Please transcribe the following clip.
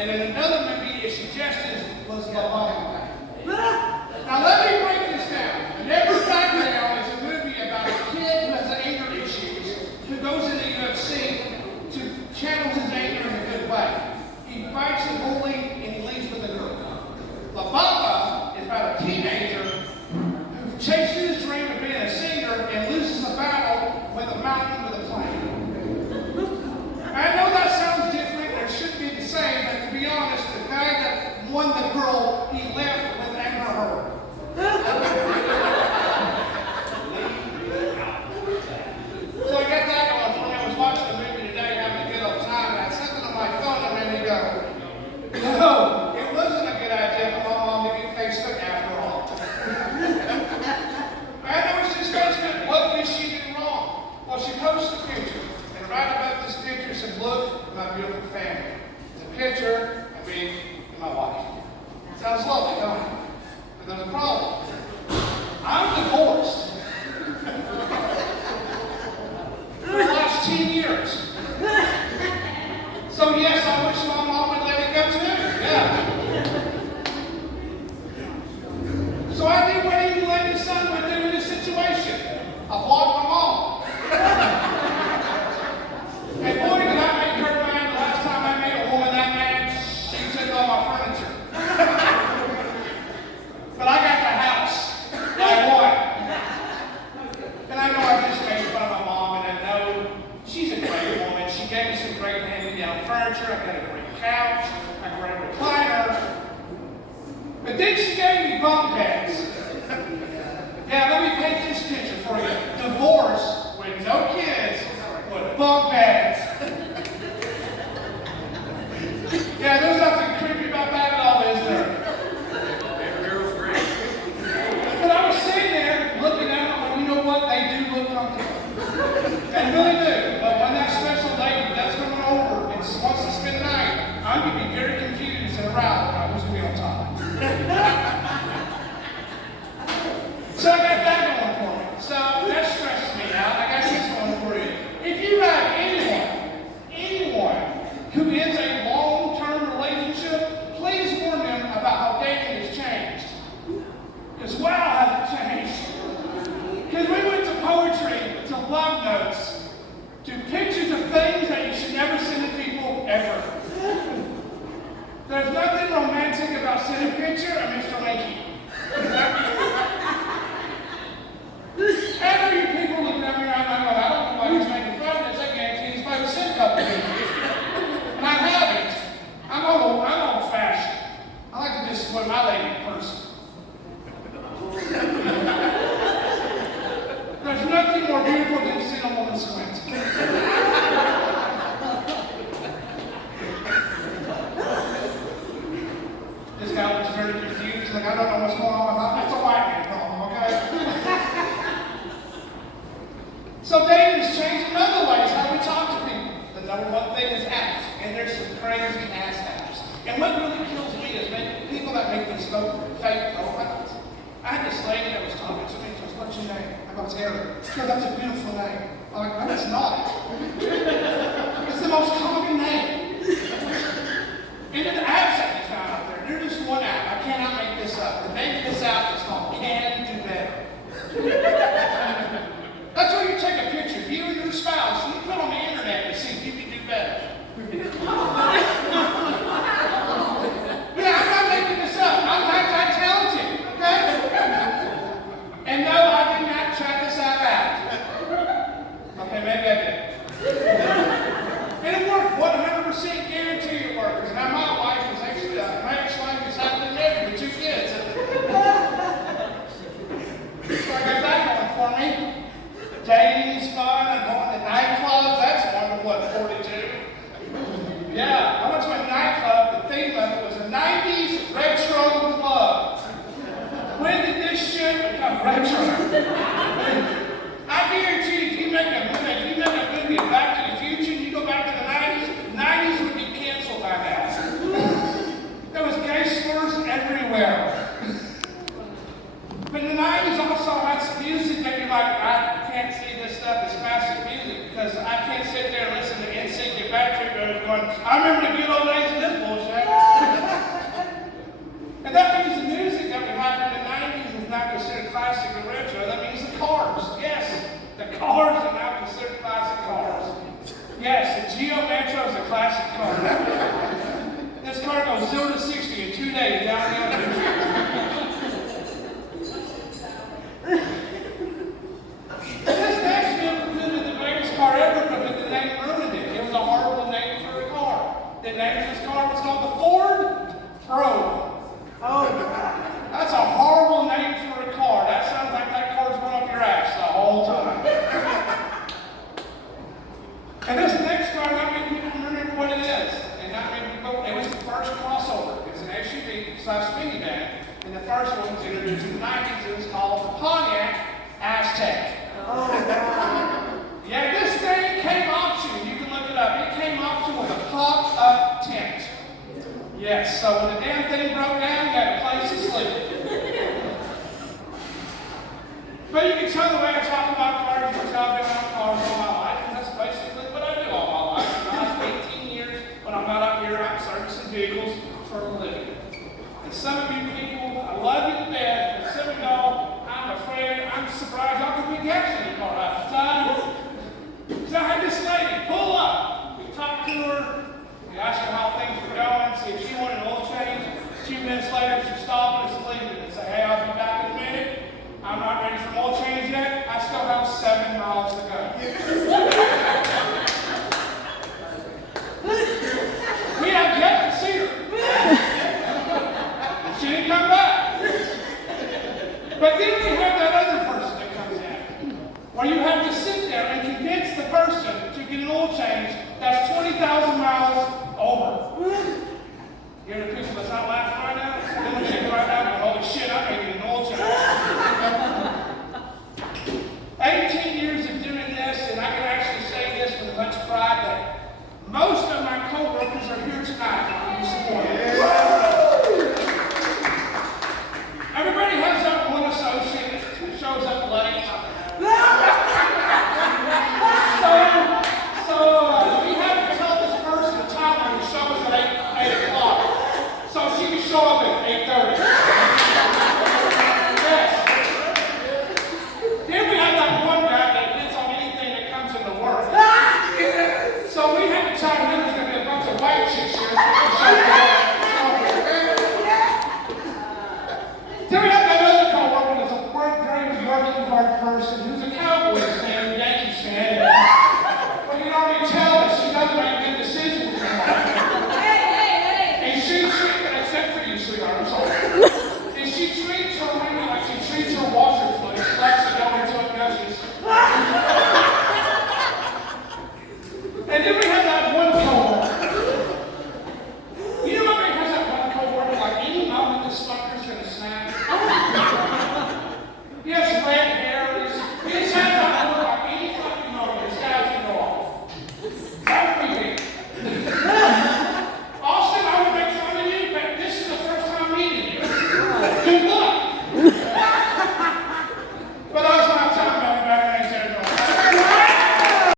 And in another movie, it suggested was La Bamba. Now let me break this down. The Never Background is a movie about a kid who has anger issues, who goes into the UFC to channel his anger in a good way. He fights a bully and he leaves with a girl. La Bamba is about a teenager who chases his dream of being a singer and loses a battle with a mountain with a plane. I know that sounds different, or it should be the same, but to be honest, the guy that won the girl, he left with anger her. So I got that going for me. I was watching a movie today, having a good old time, and I had something on my phone that made me go, no, it wasn't a good idea for my mom to get Facebook after all. I know it's just Facebook. What did she do wrong? Well, she posted a picture, and right above this picture said, look at my beautiful family. It's a picture of me and my wife. Sounds lovely, don't it? But there's a problem. I'm divorced. For the last 10 years. So yes, I wish my mom would let it go too. Yeah. So I did what any lady son would do in this situation. I blocked my mom. And boy, did I make her mad. The last time I made a woman that mad, she took all my furniture. But I got the house. I won. And I know I just made fun of my mom, and I know she's a great woman. She gave me some great hand-me-down furniture. I got a great couch, a great recliner. But then she gave me bunk beds. Yeah, let me paint this picture for you. Divorce with no kids with bunk beds. Yeah, there's nothing creepy about that at all, is there? But I was sitting there looking at them, and you know what? They do look comfortable. They really do. But when that special lady that's coming over and wants to spend the night, I'm going to be very confused and aroused about who's going to be on top. So I got that going for me. So that stresses me out. I got this going for you. If you have anyone who is a long-term relationship, please warn them about how dating has changed. Because wow, has it changed. Because we went to poetry, to love notes, to pictures of things that you should never send to people ever. There's nothing romantic about sending a picture of Mr. Lanky. I know you people looking at me right now, I don't know why he's making fun of this. I guarantee he's probably sent a couple of pictures. And I haven't. I'm old-fashioned. I like to just put my lady in person. There's nothing more beautiful than seeing a woman squint. This guy was very confused. He's like, I don't know what's going on with that. It's a white man problem, okay? So dating has changed in other ways, how we talk to people. The number one thing is apps. And there's some crazy ass apps. And what really kills me is people that make these fake profiles. I had this lady that was talking to me. She goes, what's your name? I go, it's Aaron. She goes, that's a beautiful name. I'm like, no, it's not. It's the most common name. And then the apps that we found out there, there's just one app. I cannot make this up. The name of this app is called Can Do Better. That's where you take a picture of you and your spouse, and you put it on the internet to see if you can do better. Yeah, I'm not making this up. I'm not that talented, okay? And no, I did not try this app out. Okay, maybe I did. And it worked. 100% guarantee it worked. And now my wife is actually, my ex-wife is happily married with 2 kids. So I got that going for me. Dating is fun. I'm going to nightclubs. That's wonderful at 42. Yeah, I went to a nightclub. The theme of it was a 90s retro club. When did this shit become retro? I guarantee if you make a movie Back to the Future, and you go back to the 90s would be canceled by now. There was gay slurs everywhere. But in the 90s also had some music that you're like, I can't see this stuff as classic music because I can't sit there and listen to NSYNC seat, your battery goes going, I remember the good old days of this bullshit. And that means the music that we had in the 90s is now considered classic and retro. That means the cars. Yes, the cars are now considered classic cars. Yes, the Geo Metro is a classic car. This car goes 0 to 60 in 2 days down the other. This next vehicle could have been the greatest car ever, but the name ruined it. It was a horrible name for a car. The name of this car was called the Ford Probe. Oh, that's a horrible name for a car. That sounds like that car's going up your ass the whole time. And this next car, not many people remember what it is. And not many people, it was the first crossover. It's an SUV/minivan. And the first one was introduced in the 90s. It was called the Pontiac Aztek. Oh, wow. Yeah, this thing came optional. You can look it up. It came optional with a pop-up tent. Yes, so when the damn thing broke down, you had a place to sleep. But you can tell the way I talk about cars, you can tell I've been on cars all my life, and that's basically what I do all my life. For the last 18 years, when I'm not up here, I'm servicing vehicles for a living. And some of you people, I love you to death, but some of y'all, I'm afraid, I'm surprised y'all could be gas in the car half the time. So I had this lady pull up, we talked to her, we asked her how things were going, see if she wanted an oil change. A few minutes later, she stopped us and leaving and said, hey, I'll be back in a minute. I'm not ready for an oil change yet. I still have 7 miles to go. We have yet to see her. She didn't come back. But then we have that other person that comes in, where you have to sit there and convince the person to get an oil change that's 20,000 miles over. You hear the people that's not laughing right now? They're looking at me right now and holy shit, I'm going to get an oil change. 18 years of doing this, and I can actually say this with a bunch of pride that most of my co-workers are here tonight.